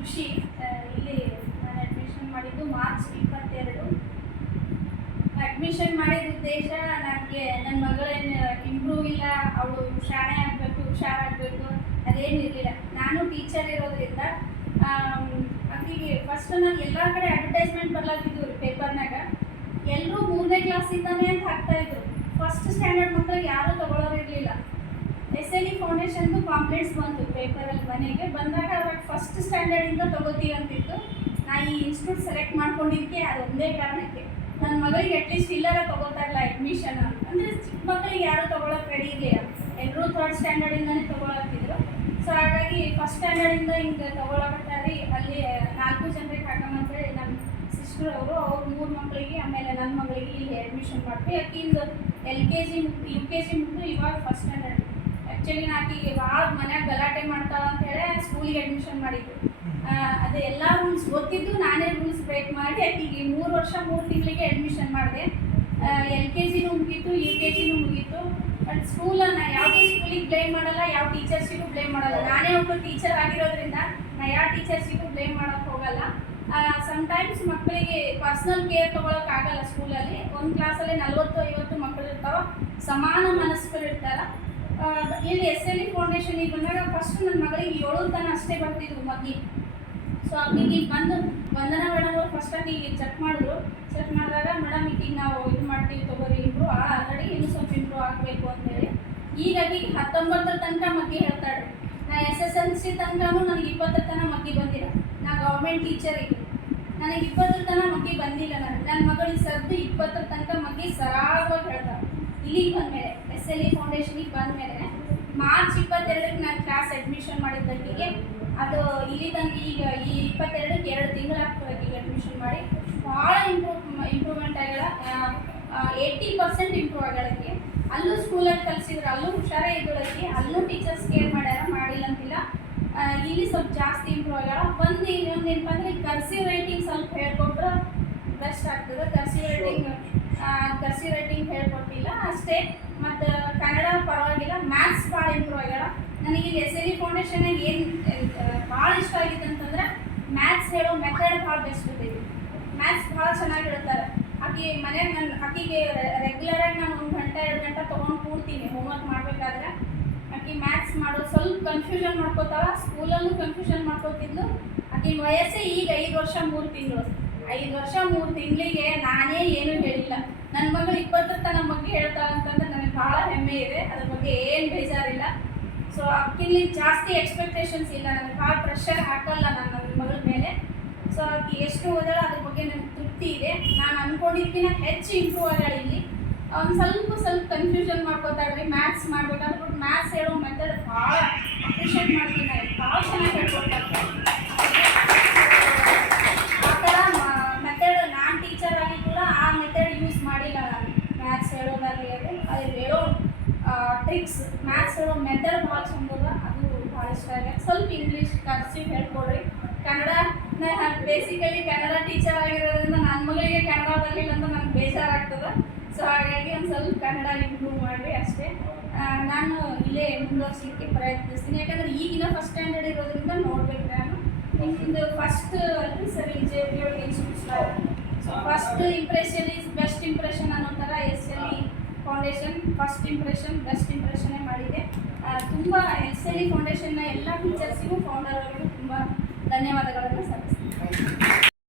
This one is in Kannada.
ಖುಷಿ. ಇಲ್ಲಿ ನಾನು ಅಡ್ಮಿಷನ್ ಮಾಡಿದ್ದು ಮಾರ್ಚ್ 22. ಅಡ್ಮಿಷನ್ ಮಾಡಿದ ಉದ್ದೇಶ ನನಗೆ ನನ್ನ ಮಗಳೇನು ಇಂಪ್ರೂವ್ ಇಲ್ಲ, ಅವಳು ಹುಷಾರಾಗಬೇಕು ಅದೇನು ಇರಲಿಲ್ಲ. ನಾನು ಟೀಚರ್ ಇರೋದ್ರಿಂದ ಆಕೆಗೆ ಫಸ್ಟ್ ನಾನು ಎಲ್ಲ ಕಡೆ ಅಡ್ವರ್ಟೈಸ್ಮೆಂಟ್ ಬರ್ಲಾತಿದ್ವು ಪೇಪರ್ನಾಗ. ಎಲ್ಲರೂ 3ನೇ ಕ್ಲಾಸಿಂದಾನೇ ಅಂತ ಹಾಕ್ತಾಯಿದ್ರು. ಫಸ್ಟ್ ಸ್ಟ್ಯಾಂಡರ್ಡ್ ಮಕ್ಕಳಿಗೆ ಯಾರೂ ತೊಗೊಳೋರು ಇರಲಿಲ್ಲ. SLE ಫೌಂಡೇಶನ್ದು ಪಾಂಪ್ಲೆಟ್ಸ್ ಬಂತು ಪೇಪರಲ್ಲಿ ಮನೆಗೆ ಬಂದಾಗ ಅವಾಗ ಫಸ್ಟ್ ಸ್ಟ್ಯಾಂಡರ್ಡಿಂದ ತೊಗೋತೀವಿ ಅಂತಿತ್ತು. ನಾ ಈ ಇನ್ಸ್ಟಿಟ್ಯೂಟ್ ಸೆಲೆಕ್ಟ್ ಮಾಡ್ಕೊಂಡಿದ್ದಕ್ಕೆ ಅದೊಂದೇ ಕಾರಣಕ್ಕೆ. ನನ್ನ ಮಗಳಿಗೆ ಅಟ್ಲೀಸ್ಟ್ ಇಲ್ಲರ ತೊಗೋತಾ ಇಲ್ಲ ಅಡ್ಮಿಷನ್ ಅಂದರೆ ಚಿಕ್ಕ ಮಕ್ಕಳಿಗೆ ಯಾರೂ ತೊಗೊಳಕ್ಕೆ ರೆಡಿ ಇರಲಿಲ್ಲ. ಎಲ್ಲರೂ 3rd ಸ್ಟ್ಯಾಂಡರ್ಡಿಂದನೇ ತೊಗೊಳತ್ತಿದ್ರು. ಸೊ ಹಾಗಾಗಿ ಫಸ್ಟ್ ಸ್ಟ್ಯಾಂಡರ್ಡಿಂದ ಹಿಂಗೆ ತೊಗೊಳಕತ್ತಾರೆ. ಅಲ್ಲಿ 4 ಜನರಿಗೆ ಹಾಕಂತೇಳಿ ನಮ್ಮ ಸಿಸ್ಟರ್ ಅವರು 3 ಮಕ್ಕಳಿಗೆ, ಆಮೇಲೆ ನನ್ನ ಮಗಳಿಗೆ ಇಲ್ಲಿ ಅಡ್ಮಿಷನ್ ಮಾಡ್ತೀವಿ. ಆಕಿಂದು LKG UKG ಮುಗಿದು ಇವಾಗ ಫಸ್ಟ್ ಸ್ಟ್ಯಾಂಡರ್ಡ್. ಆ್ಯಕ್ಚುಲಿ ಆಕಿಗೆ ಭಾಳ ಮನ್ಯಾಗ ಗಲಾಟೆ ಮಾಡ್ತಾವ ಅಂತೇಳಿ ಸ್ಕೂಲಿಗೆ ಅಡ್ಮಿಷನ್ ಮಾಡಿದ್ದು. ಅದು ಎಲ್ಲ ರೂಲ್ಸ್ ಗೊತ್ತಿದ್ದು ನಾನೇ ರೂಲ್ಸ್ ಬ್ರೇಕ್ ಮಾಡಿ ಆಕಿಗೆ 3 ವರ್ಷ 3 ತಿಂಗಳಿಗೆ ಅಡ್ಮಿಷನ್ ಮಾಡಿದೆ. LKGನೂ ಮುಗೀತು, UKGನೂ ಮುಗೀತು. ಬಟ್ ಸ್ಕೂಲನ್ನು ಯಾವುದೇ ಸ್ಕೂಲಿಗೆ ಬ್ಲೇಮ್ ಮಾಡಲ್ಲ, ಯಾವ ಟೀಚರ್ಸಿಗೂ ಬ್ಲೇಮ್ ಮಾಡಲ್ಲ. ನಾನೇ ಒಬ್ಬ ಟೀಚರ್ ಆಗಿರೋದ್ರಿಂದ ನಾ ಯಾವ ಟೀಚರ್ಸಿಗೂ ಬ್ಲೇಮ್ ಮಾಡೋಕ್ಕೆ ಹೋಗಲ್ಲ. ಸಮ್ಟೈಮ್ಸ್ ಮಕ್ಕಳಿಗೆ ಪರ್ಸ್ನಲ್ ಕೇರ್ ತೊಗೊಳಕ್ಕಾಗಲ್ಲ. ಸ್ಕೂಲಲ್ಲಿ ಒಂದು ಕ್ಲಾಸಲ್ಲಿ 40-50 ಮಕ್ಕಳು ಇರ್ತಾವೆ, ಸಮಾನ ಮನಸ್ಕರು ಇರ್ತಾರೆ. ಇಲ್ಲಿ SLE ಫೌಂಡೇಶನಿಗೆ ಬಂದಾಗ ಫಸ್ಟ್ ನನ್ನ ಮಗಳಿಗೆ 7 ತನ ಅಷ್ಟೇ ಬರ್ತಿದ್ರು ಮೊದಲಿಗೆ. ಸೊ ಆಕೆಗೆ ಬಂದು ವಂದನಾ ಮೇಡಮ್ ಅವರು ಫಸ್ಟ್ ಆಕೆಗೆ ಚೆಕ್ ಮಾಡಿದಾಗ ಮೇಡಮ್ ಈಗ ನಾವು ಇದು ಮಾಡ್ತೀವಿ ತೊಗೋರಿ, ಇಂಪ್ರೂವ್ ಆಲ್ರೆಡಿ ಇನ್ನೂ ಸ್ವಲ್ಪ ಇಂಪ್ರೂವ್ ಆಗಬೇಕು ಅಂತೇಳಿ. ಹೀಗಾಗಿ 19 ತನಕ ಮಗ್ಗಿ ಹೇಳ್ತಾಳೆ. ನಾ SSLC ತನಕನೂ ನನಗೆ 20 ತನಕ ಮಗ್ಗಿ ಬಂದಿಲ್ಲ. ನಾ ಗೌರ್ಮೆಂಟ್ ಟೀಚರಿಗೆ ನನಗೆ 20 ತನಕ ಮಗ್ಗಿ ಬಂದಿಲ್ಲ. ನನ್ನ ಮಗಳಿಗೆ ಸರ್ದು 20 ತನಕ ಮಗ್ಗಿ ಸರಾಗವಾಗಿ ಹೇಳ್ತಾಳೆ. ಇಲ್ಲಿಗೆ ಬಂದಮೇಲೆ SLE ಫೌಂಡೇಶನಿಗೆ ಬಂದಮೇಲೆ ಮಾರ್ಚ್ 22ಕ್ಕೆ ನಾನು ಕ್ಲಾಸ್ ಅಡ್ಮಿಷನ್ ಮಾಡಿದ್ದಕ್ಕಿಗೆ ಅದು ಇಲ್ಲಿ ತನಕ ಈಗ ಈ 22ಕ್ಕೆ 2 ತಿಂಗಳು ಆಗ್ತದೆ ಈಗ ಅಡ್ಮಿಷನ್ ಮಾಡಿ. ಭಾಳ ಇಂಪ್ರೂವ್ಮೆಂಟ್ ಆಗ್ಯಾಳ. 80% ಇಂಪ್ರೂವ್ ಆಗ್ಯಾಳಕ್ಕೆ. ಅಲ್ಲೂ ಸ್ಕೂಲಲ್ಲಿ ಕಲಿಸಿದ್ರು, ಅಲ್ಲೂ ಹುಷಾರೇ ಇದ್ದಳಕ್ಕೆ, ಅಲ್ಲೂ ಟೀಚರ್ಸ್ ಕೇರ್ ಮಾಡ್ಯಾರ, ಮಾಡಿಲ್ಲ ಅಂತಿಲ್ಲ. ಇಲ್ಲಿ ಸ್ವಲ್ಪ ಜಾಸ್ತಿ ಇಂಪ್ರೂವ್ ಆಗ್ಯಾಳ. ಒಂದು ಇನ್ನೊಂದೇನಪ್ಪ ಅಂದರೆ ಕರ್ಸಿವ್ ರೈಟಿಂಗ್ ಸ್ವಲ್ಪ ಹೇಳ್ಕೊಟ್ರೆ ಬೆಸ್ಟ್ ಆಗ್ತದೆ. ಕರ್ಸಿವ್ ರೈಟಿಂಗ್ ಹೇಳ್ಕೊಟ್ಟಿಲ್ಲ ಅಷ್ಟೇ. ಮತ್ತು ಕನ್ನಡ ಪರವಾಗಿಲ್ಲ. ಮ್ಯಾಥ್ಸ್ ಭಾಳ ಇಂಪ್ರೂವ್ ಆಗ್ಯಾಳ. ನನಗೆ ಇಲ್ಲಿ SLE ಫೌಂಡೇಶನಾಗ ಏನು ಭಾಳ ಇಷ್ಟ ಆಗಿತ್ತು ಅಂತಂದ್ರೆ ಮ್ಯಾಥ್ಸ್ ಹೇಳೋ ಮೆಥಡ್ ಭಾಳ ಬೆಸ್ಟ್ ಇರ್ತೈತಿ. ಮ್ಯಾಥ್ಸ್ ಭಾಳ ಚೆನ್ನಾಗಿ ಹೇಳ್ತಾರೆ. ಮನೆಯಾಗ ಆಕೆಗೆ ರೆಗ್ಯುಲರಾಗಿ ನಾನು 1 ಗಂಟೆ 2 ಗಂಟೆ ತೊಗೊಂಡು ಕೂಡ್ತೀನಿ ಹೋಮ್ವರ್ಕ್ ಮಾಡಬೇಕಾದ್ರೆ. ಆಕೆ ಮ್ಯಾಥ್ಸ್ ಮಾಡೋದು ಸ್ವಲ್ಪ ಕನ್ಫ್ಯೂಷನ್ ಮಾಡ್ಕೋತಾಳ. ಸ್ಕೂಲಲ್ಲೂ ಕನ್ಫ್ಯೂಷನ್ ಮಾಡ್ಕೋತಿದ್ಲು. ಆಕೆ ವಯಸ್ಸೇ ಈಗ 5 ವರ್ಷ 3 ತಿಂಗಳು. 5 ವರ್ಷ 3 ತಿಂಗಳಿಗೆ ನಾನೇ ಏನೂ ಹೇಳಿಲ್ಲ. ನನ್ನ ಮಗಳು 20 ತನಕ ಬಗ್ಗೆ ಹೇಳ್ತಾಳೆ ಅಂತಂದ್ರೆ ನನಗೆ ಭಾಳ ಹೆಮ್ಮೆ ಇದೆ. ಅದ್ರ ಬಗ್ಗೆ ಏನು ಬೇಜಾರಿಲ್ಲ. ಸೊ ಆಕೆಯಲ್ಲಿ ಜಾಸ್ತಿ ಎಕ್ಸ್ಪೆಕ್ಟೇಷನ್ಸ್ ಇಲ್ಲ. ನನಗೆ ಭಾಳ ಪ್ರೆಷರ್ ಹಾಕಲ್ಲ ನನ್ನ ಮಗಳ ಮೇಲೆ. ಸೊ ಆಕೆ ಎಷ್ಟು ಓದಾಳ ಅದ್ರ ಬಗ್ಗೆ ನನಗೆ ತೃಪ್ತಿ ಇದೆ. ನಾನು ಅಂದ್ಕೊಂಡಿದ್ದಕ್ಕಿಂತ ಹೆಚ್ಚು ಇಂಪ್ರೂವ್ ಆಗ್ಯಾಳ. ಇಲ್ಲಿ ಅವ್ನು ಸ್ವಲ್ಪ ಕನ್ಫ್ಯೂಷನ್ ಮಾಡ್ಕೋತಾಳ್ರಿ ಮ್ಯಾಥ್ಸ್ ಮಾಡ್ಬೇಕಾದ್ರೆ. ಬಟ್ ಮ್ಯಾಥ್ಸ್ ಹೇಳೋ ಮೆಥಡ್ ಭಾಳ ಅಪ್ರಿಷಿಯೇಟ್ ಮಾಡ್ತೀನಿ. ನಾನು ಭಾಳ ಚೆನ್ನಾಗಿ ಹೇಳ್ಕೊಡ್ತಾರೆ. ಆ ಥರ ಮೆಥಡ್ ನಾನು ಟೀಚರ್ ಆಗಿ ಕೂಡ ಆ ಮೆಥಡ್ ಯೂಸ್ ಮಾಡಿಲ್ಲ ನಾನು. ಮ್ಯಾಥ್ಸ್ ಹೇಳೋದಾಗಲಿ ಅದು ಹೇಳೋ ಟ್ರಿಕ್ಸ್, ಮ್ಯಾಥ್ಸ್ ಹೇಳೋ ಮೆಥಡ್ ಭಾಳ ಚಂದದ. ಅದು ಭಾಳ ಇಷ್ಟ ಆಗಿದೆ. ಸ್ವಲ್ಪ ಇಂಗ್ಲೀಷ್ ಕರ್ಸಿವ್ ಹೇಳ್ಕೊಡ್ರಿ. ಕನ್ನಡ ಬೇಸಿಕಲಿ ಕನ್ನಡ ಟೀಚರ್ ಆಗಿರೋದ್ರಿಂದ ನನ್ನ ಮಗಳಿಗೆ ಕನ್ನಡ ಬರಲಿಲ್ಲ ಅಂತ ನನಗೆ ಬೇಜಾರಾಗ್ತದೆ. ಸೊ ಹಾಗಾಗಿ ಒಂದು ಸ್ವಲ್ಪ ಕನ್ನಡ ಇಂಪ್ರೂವ್ ಮಾಡಿರಿ ಅಷ್ಟೇ. ನಾನು ಇಲ್ಲೇ ಮುಂದುವರ್ಸಲಿಕ್ಕೆ ಪ್ರಯತ್ನಿಸ್ತೀನಿ. ಯಾಕಂದರೆ ಈಗಿನ ಫಸ್ಟ್ ಸ್ಟ್ಯಾಂಡರ್ಡ್ ಇರೋದ್ರಿಂದ ನೋಡ್ಬೇಕು ನಾನು. ನಿಮ್ಮದು ಫಸ್ಟ್ ಸರಿ Vijayapura institute. So first impression is best impression ಅನ್ನೋ ಥರ SLE foundation first impression best ಇಂಪ್ರೆಷನ್ನೇ ಮಾಡಿದೆ. ತುಂಬ SLE ಫೌಂಡೇಶನ್ನ ಎಲ್ಲ ಟೀಚರ್ಸಿಗೂ ಫೌಂಡರ್ ಅವರಿಗೂ ತುಂಬ ಧನ್ಯವಾದಗಳನ್ನು ಸಲ್ಲಿಸ್ತೀನಿ.